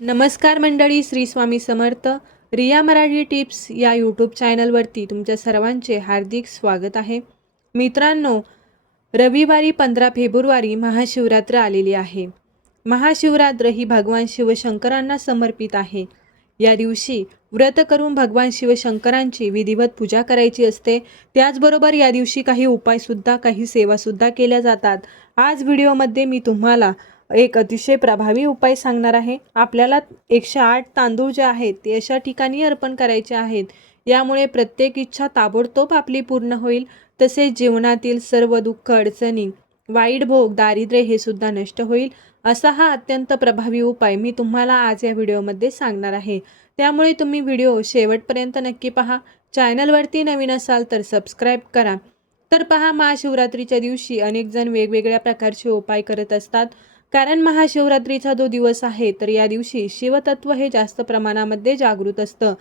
नमस्कार मंडळी, श्री स्वामी समर्थ. रिया मराठी टिप्स या यूट्यूब चॅनलवरती तुमच्या सर्वांचे हार्दिक स्वागत आहे. मित्रांनो, रविवारी 15 फेब्रुवारी महाशिवरात्र आलेली आहे. महाशिवरात्र ही भगवान शिवशंकरांना समर्पित आहे. या दिवशी व्रत करून भगवान शिवशंकरांची विधिवत पूजा करायची असते. त्याचबरोबर या दिवशी काही उपायसुद्धा, काही सेवासुद्धा केल्या जातात. आज व्हिडिओमध्ये मी तुम्हाला एक अतिशय प्रभावी उपाय सांगणार आहे. आपल्याला 108 तांदूळ जे आहेत ते अशा ठिकाणी अर्पण करायचे आहेत. यामुळे प्रत्येक इच्छा ताबडतोब आपली पूर्ण होईल. तसेच जीवनातील सर्व दुःख, अडचणी, वाईट भोग, दारिद्र्य हे सुद्धा नष्ट होईल. असा हा अत्यंत प्रभावी उपाय मी तुम्हाला आज या व्हिडिओमध्ये सांगणार आहे. त्यामुळे तुम्ही व्हिडिओ शेवटपर्यंत नक्की पहा. चॅनलवरती नवीन असाल तर सबस्क्राईब करा. तर पहा, महाशिवरात्रीच्या दिवशी अनेक जण वेगवेगळ्या प्रकारचे उपाय करत असतात. कारण महाशिवरात्रीचा जो दिवस आहे तर या दिवशी शिवतत्व हे जास्त प्रमाणामध्ये जागृत असतं.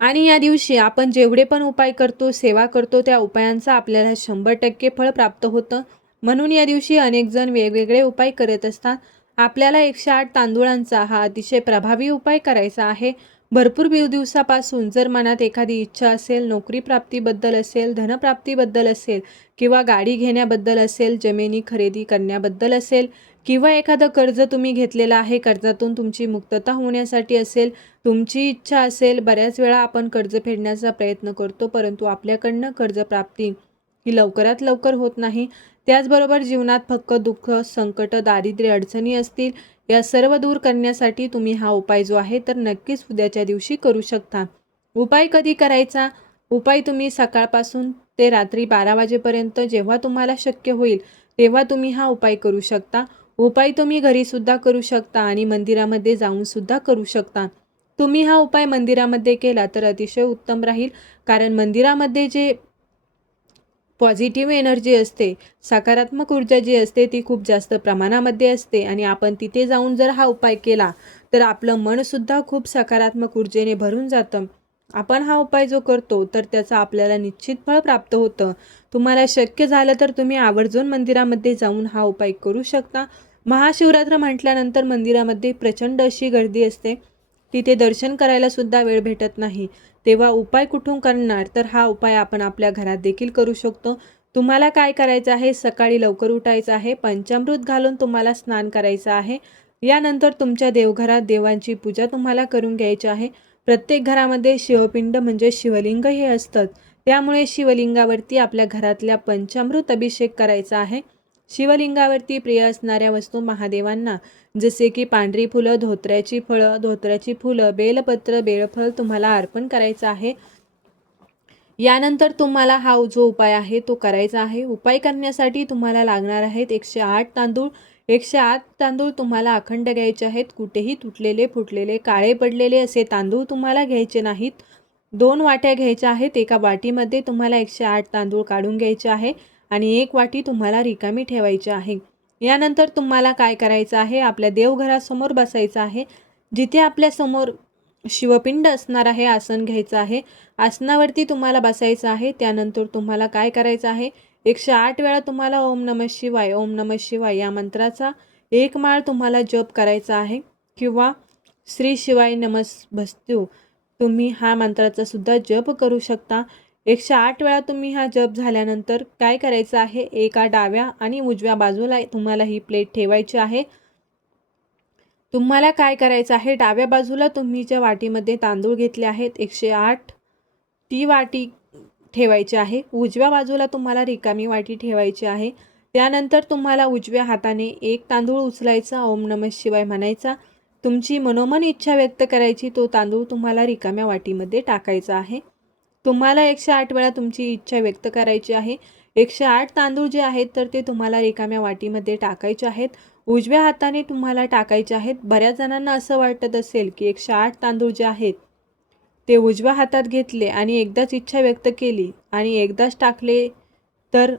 आणि या दिवशी आपण जेवढे पण उपाय करतो, सेवा करतो, त्या उपायांचा आपल्याला 100% फळ प्राप्त होतं. म्हणून या दिवशी अनेक जण वेगवेगळे उपाय करत असतात. आपल्याला 108 तांदूळांचा हा अतिशय प्रभावी उपाय करायचा आहे. भरपूर दिवसापासून जर मनात एखादी इच्छा असेल, नोकरी प्राप्तीबद्दल असेल, धनप्राप्तीबद्दल असेल, किंवा गाडी घेण्याबद्दल असेल, जमिनी खरेदी करण्याबद्दल असेल, किंवा एखादं कर्ज तुम्ही घेतलेलं आहे, कर्जातून तुमची मुक्तता होण्यासाठी असेल, तुमची इच्छा असेल. बऱ्याच वेळा आपण कर्ज फेडण्याचा प्रयत्न करतो, परंतु आपल्याकडनं कर्जप्राप्ती ही लवकरात लवकर होत नाही. त्याचबरोबर जीवनात फक्त दुःख, संकट, दारिद्र्य, अडचणी असतील. या सर्व दूर करण्यासाठी तुम्ही हा उपाय जो आहे तर नक्कीच उद्याच्या दिवशी करू शकता. उपाय कधी करायचा? उपाय तुम्ही सकाळपासून ते रात्री 12 वाजेपर्यंत जेव्हा तुम्हाला शक्य होईल तेव्हा तुम्ही हा उपाय करू शकता. उपाय तुम्ही घरीसुद्धा करू शकता आणि मंदिरामध्ये जाऊनसुद्धा करू शकता. तुम्ही हा उपाय मंदिरामध्ये केला तर अतिशय उत्तम राहील. कारण मंदिरामध्ये जे पॉझिटिव्ह एनर्जी असते, सकारात्मक ऊर्जा जी असते ती खूप जास्त प्रमाणामध्ये असते. आणि आपण तिथे जाऊन जर हा उपाय केला तर आपलं मनसुद्धा खूप सकारात्मक ऊर्जेने भरून जातं. आपण हा उपाय जो करतो तर त्याचा आपल्याला निश्चित फळ प्राप्त होतं. तुम्हाला शक्य झालं तर तुम्ही आवर्जून मंदिरामध्ये जाऊन हा उपाय करू शकता. महाशिवरात्र म्हटल्यानंतर मंदिरामध्ये प्रचंड अशी गर्दी असते. तिथे दर्शन करायला सुद्धा वेळ भेटत नाही. तेव्हा उपाय कुठून करणार? तर हा उपाय आपण आपल्या घरात देखील करू शकतो. तुम्हाला काय करायचं आहे? सकाळी लवकर उठायचं आहे. पंचामृत घालून तुम्हाला स्नान करायचं आहे. यानंतर तुमच्या देवघरात देवांची पूजा तुम्हाला करून घ्यायची आहे. प्रत्येक घरामध्ये शिवपिंड म्हणजे शिवलिंग हे असतात. त्यामुळे शिवलिंगावरती आपल्या घरातल्या पंचामृत अभिषेक करायचा आहे. शिवलिंगावरती प्रिय असणाऱ्या वस्तू महादेवांना, जसे की पांढरी फुलं, धोत्र्याची फळं, धोत्र्याची फुलं, बेलपत्र, बेळफळ तुम्हाला अर्पण करायचं आहे. यानंतर तुम्हाला हा जो उपाय आहे तो करायचा आहे. उपाय करण्यासाठी तुम्हाला लागणार आहेत 108 तांदूळ. 108 तांदूळ तुम्हाला अखंड घ्यायचे आहेत. कुठेही तुटलेले, फुटलेले, काळे पडलेले असे तांदूळ तुम्हाला घ्यायचे नाहीत. 2 वाट्या घ्यायच्या आहेत. एका वाटीमध्ये तुम्हाला 108 तांदूळ काढून घ्यायचे आहे आणि 1 वाटी तुम्हाला रिकामी ठेवायची आहे. यानंतर तुम्हाला काय करायचं आहे? आपल्या देवघरासमोर बसायचं आहे. जिथे आपल्यासमोर शिवपिंड असणार आहे, आसन घ्यायचं आहे. आसनावरती तुम्हाला बसायचं आहे. त्यानंतर तुम्हाला काय करायचं आहे? 108 वेळा तुम्हाला ओम नमः शिवाय, ओम नमः शिवाय या मंत्राचा 1 माळ तुम्हाला जप करायचा आहे. किंवा श्री शिवाय नमस्तु तुम्ही हा मंत्राचा सुद्धा जप करू शकता. 108 वेळा तुम्ही हा जप झाल्यानंतर काय करायचं आहे? एका डाव्या आणि उजव्या बाजूला तुम्हाला ही प्लेट ठेवायची आहे. तुम्हाला काय करायचं आहे? डाव्या बाजूला तुम्ही ज्या वाटीमध्ये तांदूळ घेतले आहेत 108 ती वाटी ठेवायची आहे. उजव्या बाजूला तुम्हाला रिकामी वाटी ठेवायची आहे. त्यानंतर तुम्हाला उजव्या हाताने 1 तांदूळ उचलायचा, ओम नमः शिवाय म्हणायचा. तुमची मनोमन इच्छा व्यक्त करायची. तो तांदूळ तुम्हाला रिकाम्या वाटीमध्ये टाकायचा आहे. तुम्हाला 108 वेळा तुमची इच्छा व्यक्त करायची आहे. 108 तांदूळ जे आहेत तर ते तुम्हाला रिकाम्या वाटीमध्ये टाकायचे आहेत. उजव्या हाताने तुम्हाला टाकायचे आहेत. बऱ्याच जणांना असं वाटत असेल की 108 तांदूळ जे आहेत ते उजव्या हातात घेतले आणि एकदाच इच्छा व्यक्त केली आणि एकदाच टाकले, तर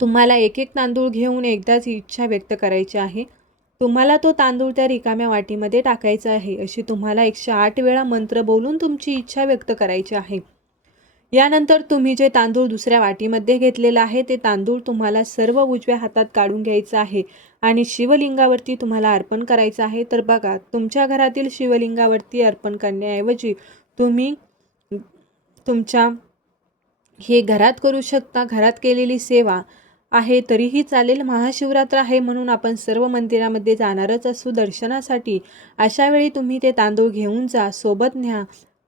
तुम्हाला एक एक तांदूळ घेऊन एकदाच इच्छा व्यक्त करायची आहे. तुम्हाला तो तांदूळ त्या रिकाम्या वाटीमध्ये टाकायचा आहे. अशी तुम्हाला 108 वेळा मंत्र बोलून तुमची इच्छा व्यक्त करायची आहे. यानंतर तुम्ही जे तांदूळ दुसऱ्या वाटीमध्ये घेतलेलं आहे ते तांदूळ तुम्हाला सर्व उजव्या हातात काढून घ्यायचं आहे आणि शिवलिंगावरती तुम्हाला अर्पण करायचं आहे. तर बघा, तुमच्या घरातील शिवलिंगावरती अर्पण करण्याऐवजी तुम्ही तुमच्या हे घरात करू शकता. घरात केलेली सेवा आहे तरीही चालेल. महाशिवरात्र आहे म्हणून आपण सर्व मंदिरामध्ये जाणारच असू दर्शनासाठी. अशा वेळी तुम्ही ते तांदूळ घेऊन जा, सोबत न्या.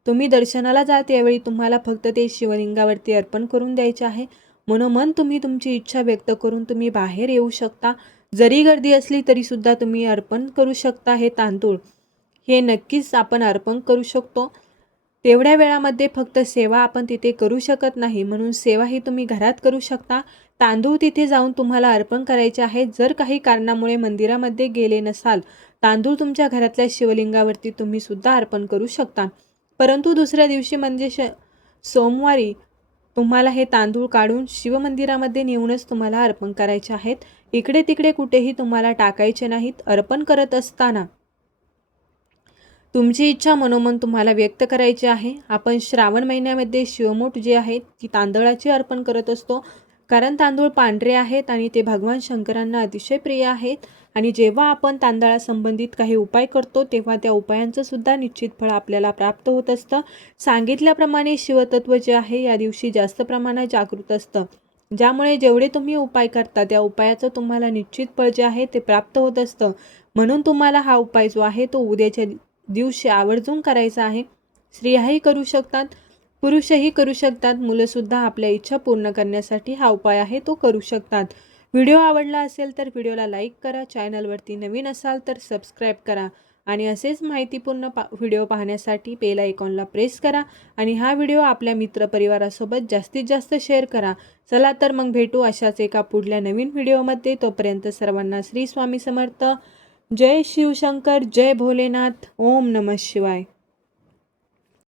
तुम्ही दर्शनाला जा त्यावेळी तुम्हाला फक्त ते शिवलिंगावरती अर्पण करून द्यायचे आहे. मनोमन तुम्ही तुमची इच्छा व्यक्त करून तुम्ही बाहेर येऊ शकता. जरी गर्दी असली तरीसुद्धा तुम्ही अर्पण करू शकता. हे तांदूळ हे नक्कीच आपण अर्पण करू शकतो. तेवढ्या वेळामध्ये फक्त सेवा आपण तिथे करू शकत नाही, म्हणून सेवा ही तुम्ही घरात करू शकता. तांदूळ तिथे जाऊन तुम्हाला अर्पण करायचे आहेत. जर काही कारणामुळे मंदिरामध्ये गेले नसाल, तांदूळ तुमच्या घरातल्या शिवलिंगावरती तुम्ही सुद्धा अर्पण करू शकता. परंतु दुसऱ्या दिवशी म्हणजे सोमवारी तुम्हाला हे तांदूळ काढून शिवमंदिरामध्ये नेऊनच तुम्हाला अर्पण करायचे आहेत. इकडे तिकडे कुठेही तुम्हाला टाकायचे नाहीत. अर्पण करत असताना तुमची इच्छा मनोमन तुम्हाला व्यक्त करायची आहे. आपण श्रावण महिन्यामध्ये शिवमूठ जे आहे ती तांदळाची अर्पण करत असतो, कारण तांदूळ पांढरे आहेत आणि ते भगवान शंकरांना अतिशय प्रिय आहेत. आणि जेव्हा आपण तांदळासंबंधित काही उपाय करतो तेव्हा त्या उपायांचं सुद्धा निश्चित फळ आपल्याला प्राप्त होत असतं. सांगितल्याप्रमाणे शिवतत्व जे आहे या दिवशी जास्त प्रमाणात जागृत असतं, ज्यामुळे जेवढे तुम्ही उपाय करता त्या उपायाचं तुम्हाला निश्चित फळ जे आहे ते प्राप्त होत असतं. म्हणून तुम्हाला हा उपाय जो आहे तो उद्याच्या दिवशी आवर्जून करायचा आहे. स्त्रियाही करू शकतात, पुरुषही करू शकतात, मुलंसुद्धा आपल्या इच्छा पूर्ण करण्यासाठी हा उपाय आहे तो करू शकतात. व्हिडिओ आवडला असेल तर व्हिडिओला लाईक करा. चॅनलवरती नवीन असाल तर सबस्क्राईब करा आणि असेच माहितीपूर्ण व्हिडिओ पाहण्यासाठी बेल आयकॉनला प्रेस करा आणि हा व्हिडिओ आपल्या मित्रपरिवारासोबत जास्तीत जास्त शेअर करा. चला तर मग भेटू अशाच एका पुढल्या नवीन व्हिडिओमध्ये. तोपर्यंत सर्वांना श्री स्वामी समर्थ. जय शिवशंकर, जय भोलेनाथ, ओम नमः शिवाय.